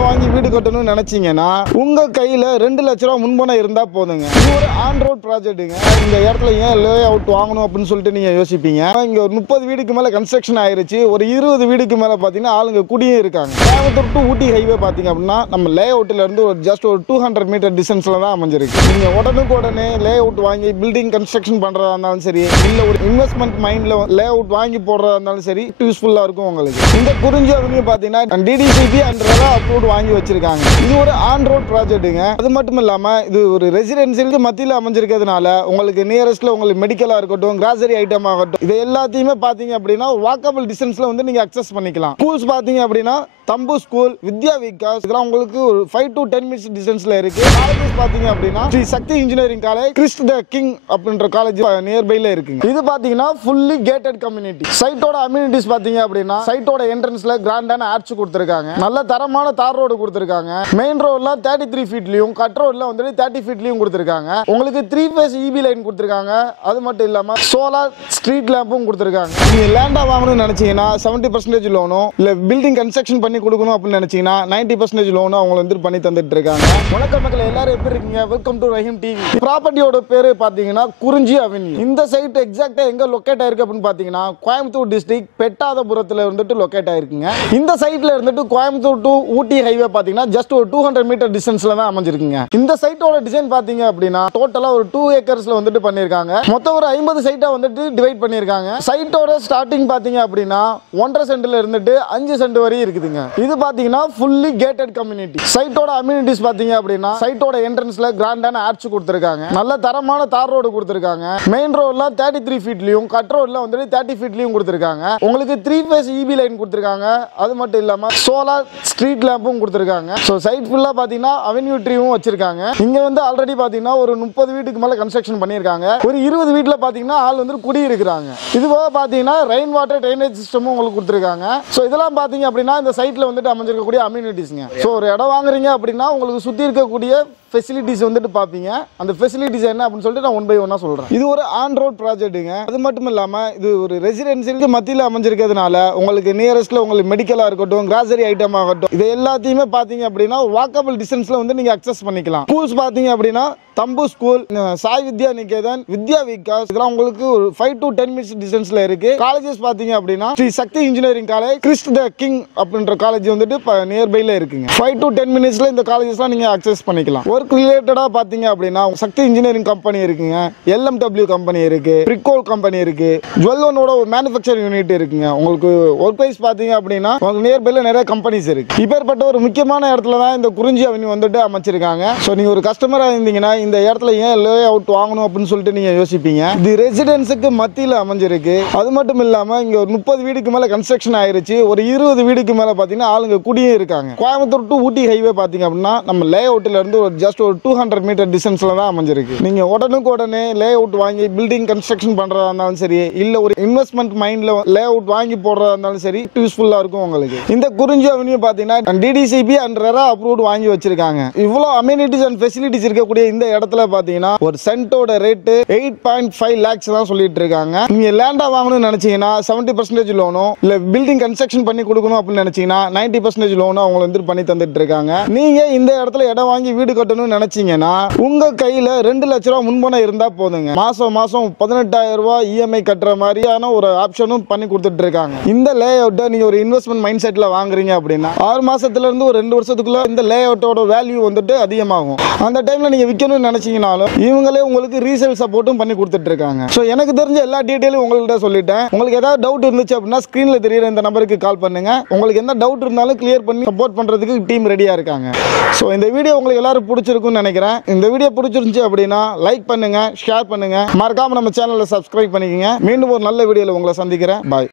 இடம் வாங்கி வீடு கட்டணும்னு நினைச்சீங்கன்னா உங்க கையில 2 லட்சம் ரூபாய் முன்பணம் இருந்தா போதுங்க. இது ஒரு ஆன் ரோட் ப்ராஜெக்ட்டுங்க. இந்த இடத்துல ஏன் லே அவுட் வாங்கணும் அப்படின்னு சொல்லிட்டு நீங்க யோசிப்பீங்க. இங்க ஒரு 30 வீடுக்கு மேல கன்ஸ்ட்ரக்ஷன் ஆயிருச்சு. ஒரு 20 வீடுக்கு மேல பாத்தீங்கன்னா ஆளுங்க குடியும் இருக்காங்க. கோயம்புத்தூர் டு ஊட்டி ஹைவே பாத்தீங்க அப்படின்னா நம்ம லே அவுட்ல இருந்து ஒரு ஜஸ்ட் ஒரு 200 மீட்டர் டிஸ்டன்ஸ்ல தான் அமைஞ்சிருக்கு. நீங்க உடனே லே அவுட் வாங்கி பில்டிங் கன்ஸ்ட்ரக்ஷன் பண்றதா இருந்தாலும் சரி, இல்ல ஒரு இன்வெஸ்ட்மெண்ட் மைண்ட்ல லே அவுட் வாங்கி போடுறதா இருந்தாலும் சரி, யூஸ்ஃபுல்லா இருக்கும் உங்களுக்கு. இந்த குறிஞ்சி அவென்யூ பாத்தீங்கன்னா டிடிசிபி அண்ட் ரெரா அப்ரூவ்ட் வாங்கி வச்சிருக்காங்க. இது ஒரு ஆன் ரோட் ப்ராஜெக்ட்டுங்க. அது மட்டும் இல்லாம இது ஒரு ரெசிடென்சியலுக்கு மத்தியில அமைஞ்சிருக்கிறதுனால உங்களுக்கு நியரஸ்ட்ல உங்களுக்கு மெடிக்கலா இருக்கட்டும், கிராசரி ஐட்டம் ஆகட்டும், இது எல்லாத்தையுமே பாத்தீங்க அப்படின்னா வாக்கபிள் டிஸ்டன்ஸ்ல வந்து நீங்க அக்சஸ் பண்ணிக்கலாம். ஸ்கூல்ஸ் பாத்தீங்க அப்படின்னா தம்பு ஸ்கூல், வித்யா விகாஸ், இதெல்லாம் உங்களுக்கு ஒரு 5 to 10 மினிட்ஸ் டிஸ்டன்ஸ்ல இருக்கு. காலேஜஸ் பாத்தீங்க அப்படின்னா Sri Sakthi engineering college, Christ the King அப்படின்ற காலேஜ் நியர்பைல இருக்குங்க. இது பாத்தீங்கன்னா ஃபுல்லி கேட்டட் கம்யூனிட்டி. சைட்டோட அம்யூனிட்டிஸ் பாத்தீங்க அப்படின்னா சைட்டோட என்ட்ரன்ஸ்ல கிராண்டான ஆர்ச் கொடுத்திருக்காங்க. நல்ல தரமான தார் ரோடு கொடுத்திருக்காங்க. மெயின் ரோட்ல 33 ஃபீட்லயும், கட் ரோட்ல வந்து 30 ஃபீட்லயும் கொடுத்திருக்காங்க. உங்களுக்கு 3 ஃபேஸ் இபி லைன் கொடுத்திருக்காங்க. அது மட்டும் இல்லாம சோலார் ஸ்ட்ரீட் லேம்பும் கொடுத்திருக்காங்க. நீங்க லேண்டா வாங்கணும்னு நினைச்சீங்கன்னா 70% லோனும், இல்ல பில்டிங் கன்ஸ்ட்ரக்ஷன் பண்ணி கொடுக்கணும் அப்படின்னு நினைச்சீங்கன்னா 90% லோனும் அவங்க வந்து பண்ணி தந்துட்டு இருக்காங்க. வணக்கம் மக்களே, எல்லாரும் எப்படி இருக்கீங்க? Welcome to Rahim TV. ப்ராப்பர்ட்டியோட பேரு பாத்தீங்கன்னா குறிஞ்சி அவென்யூ. இந்த சைட் எக்ஸாக்ட்டா எங்க லொகேட் ஆயிருக்கு அப்படின்னு பாத்தீங்கன்னா கோயம்புத்தூர் டிஸ்ட்ரிக்ட் பெட்டாதபுரத்துல இருந்துட்டு லொகேட் ஆயிருக்குங்க. இந்த சைட்ல இருந்துட்டு கோயம்புத்தூர் டு ஊட்டி ஹைவே பாத்தீங்கன்னா ஜஸ்ட் ஒரு 200 மீட்டர் டிஸ்டன்ஸ்ல தான் அமைஞ்சிருக்குங்க. இந்த சைட்டோட டிசைன் பாத்தீங்க அப்படின்னா டோட்டலா ஒரு 2 ஏக்கர்ஸ்ல வந்துட்டு பண்ணிருக்காங்க. மொத்தம் ஒரு 50 சைட்டா வந்துட்டு டிவைட் பண்ணிருக்காங்க. சைட்டோட ஸ்டார்டிங் பாத்தீங்க அப்படின்னா 1.5 சென்ட்ல இருந்துட்டு 5 சென்ட் வரை இருக்குதுங்க. இது பாத்தீங்கன்னா ஃபுல்லி கேட்டட் கம்யூனிட்டி. சைட்டோட அம்யூனிட்டிஸ் பாத்தீங்க அப்படின்னா சைட்டோட என்ட்ரன்ஸ்ல கிராண்டான ஆர்ச் கொடுத்திருக்காங்க. நல்ல தரமான தார் ரோடு கொடுத்திருக்காங்க. மெயின் ரோட்ல 33 ஃபீட்லயும், கட் ரோட்ல வந்து 30 ஃபீட்லயும் கொடுத்திருக்காங்க. உங்களுக்கு 3 ஃபேஸ் இபி லைன் கொடுத்திருக்காங்க. அது மட்டும் இல்லாம சோலார் ஸ்ட்ரீட் லேம்பும் கொடுத்திருக்காங்க. சோ சைட் ஃபுல்லா பாத்தீங்கன்னா அவென்யூ ட்ரீவும் வச்சிருக்காங்க. இங்க வந்து ஆல்ரெடி பாத்தீங்கன்னா ஒரு 30 வீட்டுக்கு மேல கன்ஸ்ட்ரக்ஷன் பண்ணிருக்காங்க. ஒரு 20 வீட்ல பாத்தீங்கன்னா ஆள் வந்து குடி இருக்கிறாங்க. இது போக பாத்தீங்கன்னா ரெயின் வாட்டர் ட்ரைனேஜ் சிஸ்டமும் உங்களுக்கு கொடுத்திருக்காங்க. சோ இதெல்லாம் பாத்தீங்க அப்படின்னா இந்த சைட்ல வந்துட்டு அமைஞ்சிருக்கக்கூடிய அம்யூனிட்டிஸ்ங்க. சோ ஒரு இடம் வாங்குறீங்க அப்படின்னா உங்களுக்கு சுத்தி இருக்கக்கூடிய ஃபெசிலிட்டிஸ் வந்துட்டு பாப்பீங்க. அந்த ஃபெசிலிட்டிஸ் என்ன அப்படின்னு சொல்லிட்டு நான் ஒன் பை ஒன்னா சொல்றேன். இது ஒரு ஆன் ரோட் ப்ராஜெக்ட்டுங்க. அது மட்டும் இல்லாம இது ஒரு ரெசிடென்சியலுக்கு மத்தியில அமைஞ்சிருக்கிறதுனால உங்களுக்கு நியரஸ்ட்ல உங்களுக்கு மெடிக்கலா இருக்கட்டும், கிராசரி ஐட்டம் ஆகட்டும், இது எல்லாத்தையுமே பாத்தீங்க அப்படின்னா வாக்கபிள் டிஸ்டன்ஸ்ல வந்து நீங்க அக்சஸ் பண்ணிக்கலாம். ஸ்கூல்ஸ் பாத்தீங்க அப்படின்னா தம்பு ஸ்கூல், சாய் வித்யா நிகேதன், வித்யா விகாஸ், இதெல்லாம் உங்களுக்கு ஒரு 5 to 10 மினிட்ஸ் டிஸ்டன்ஸ்ல இருக்கு. காலேஜஸ் பாத்தீங்க அப்படின்னா Sri Sakthi engineering college, Christ the King அப்படின்ற காலேஜ் வந்துட்டு நியர்பைல இருக்குங்க. 5 to 10 மினிட்ஸ்ல இந்த காலேஜஸ்லாம் நீங்க அக்சஸ் பண்ணிக்கலாம். ஒர்க் ரிலேட்டடா பாத்தீங்க அப்படின்னா சக்தி இன்ஜினியரிங் கம்பெனி இருக்குங்க, LMW கம்பெனி இருக்கு, பிரிகோல் கம்பெனி இருக்கு, ஜுவல்லோனோட ஒரு மேனுஃபேக்சரிங் யூனிட் இருக்குங்க. உங்களுக்கு ஒர்க் வைஸ் பாத்தீங்க அப்படின்னா உங்களுக்கு நியர்பைல நிறைய கம்பெனிஸ் இருக்கு. இப்பேற்பட்ட ஒரு முக்கியமான இடத்துல தான் இந்த குறிஞ்சி அவென்யூ வந்துட்டு அமைச்சிருக்காங்க. சோ நீங்க ஒரு கஸ்டமரா இருந்தீங்கன்னா இந்த இடத்துல ஏன் லே அவுட் வாங்கணும் அப்படின்னு சொல்லிட்டு நீங்க யோசிப்பீங்க. இது ரெசிடென்ஸுக்கு மத்தியில அமைஞ்சிருக்கு. அது மட்டும் இல்லாம இங்க ஒரு 30 வீடுக்கு மேல கன்ஸ்ட்ரக்ஷன் ஆயிருச்சு. ஒரு 20 வீடுக்கு மேல பாத்தீங்கன்னா ஆளுங்க குடியும் இருக்காங்க. கோயம்புத்தூர் டு ஊட்டி ஹைவே பாத்தீங்க அப்படின்னா நம்ம லே அவுட்ல இருந்து ஒரு ஜஸ்ட் ஒரு 200 மீட்டர் டிஸ்டன்ஸ்ல தான் அமைஞ்சிருக்கு. நீங்க உடனே லே அவுட் வாங்கி பில்டிங் கன்ஸ்ட்ரக்ஷன் பண்றதா இருந்தாலும் சரி, இல்ல ஒரு இன்வெஸ்ட்மெண்ட் மைண்ட்ல லே அவுட் வாங்கி போடுறதா இருந்தாலும் சரி, யூஸ்ஃபுல்லா இருக்கும் உங்களுக்கு. இந்த குறிஞ்சி அவென்யூ பாத்தீங்கன்னா டிடிசிபி அண்ட் ரெரா அப்ரூவ்ட் வாங்கி வச்சிருக்காங்க. இவ்வளவு அம்யூனிட்டிஸ் அண்ட் ஃபெசிலிட்டிஸ் இருக்கக்கூடிய இந்த இடத்துல பாத்தீங்கன்னா ஒரு சென்ட்டோட ரேட் 8.5 lakhs தான் சொல்லிட்டு இருக்காங்க. நீங்க லேண்டா வாங்கணும்னு நினைச்சீங்கன்னா 70% லோனும், இல்ல பில்டிங் கன்ஸ்ட்ரக்ஷன் பண்ணி கொடுக்கணும் அப்படின்னு நினைச்சீங்கன்னா 90% லோனும் அவங்க வந்து பண்ணி தந்துட்டு இருக்காங்க. நீங்க இந்த இடத்துல இடம் வாங்கி வீடு கட்டணும்னு நினைச்சீங்கன்னா உங்க கையில 2 லட்சம் ரூபாய் முன்பணம் இருந்தா போதுங்க. மாசம் 18,000 ரூபாய் இஎம்ஐ கட்டுற மாதிரியான ஒரு ஆப்ஷனும் பண்ணி கொடுத்துட்டு இருக்காங்க. இந்த லே அவுட்டை நீங்க ஒரு இன்வெஸ்ட்மெண்ட் மைண்ட் செட்ல வாங்குறீங்க அப்படின்னா 6 மாசத்துல இருந்து ஒரு 2 வருஷத்துக்குள்ள இந்த லே அவுட்டோட வேல்யூ வந்துட்டு அதிகமாகும். அந்த டைம்ல நீங்க விற்கணும்னு நினைச்சீங்கனாலும் இவங்களே உங்களுக்கு ரீசேல் சப்போர்ட்டும் பண்ணி கொடுத்துட்டு இருக்காங்க. சோ எனக்கு தெரிஞ்ச எல்லா டீடைலும் உங்கள்கிட்ட சொல்லிட்டேன். உங்களுக்கு ஏதாவது டவுட் இருந்துச்சு அப்படின்னா ஸ்கிரீன்ல தெரியுற இந்த நம்பருக்கு கால் பண்ணுங்க. உங்களுக்கு என்ன டவுட் இருந்தாலும் கிளியர் பண்ணி சப்போர்ட் பண்றதுக்கு டீம் ரெடியா இருக்காங்க. சோ இந்த வீடியோ உங்களுக்கு எல்லாரும் பிடிச்சிருக்கும்னு நினைக்கிறேன். இந்த வீடியோ பிடிச்சிருந்துச்சு அப்படின்னா லைக் பண்ணுங்க, ஷேர் பண்ணுங்க, மறக்காம நம்ம சேனலை சப்ஸ்கிரைப் பண்ணிக்கங்க. மீண்டும் ஒரு நல்ல வீடியோல உங்களை சந்திக்கிறேன். பாய்.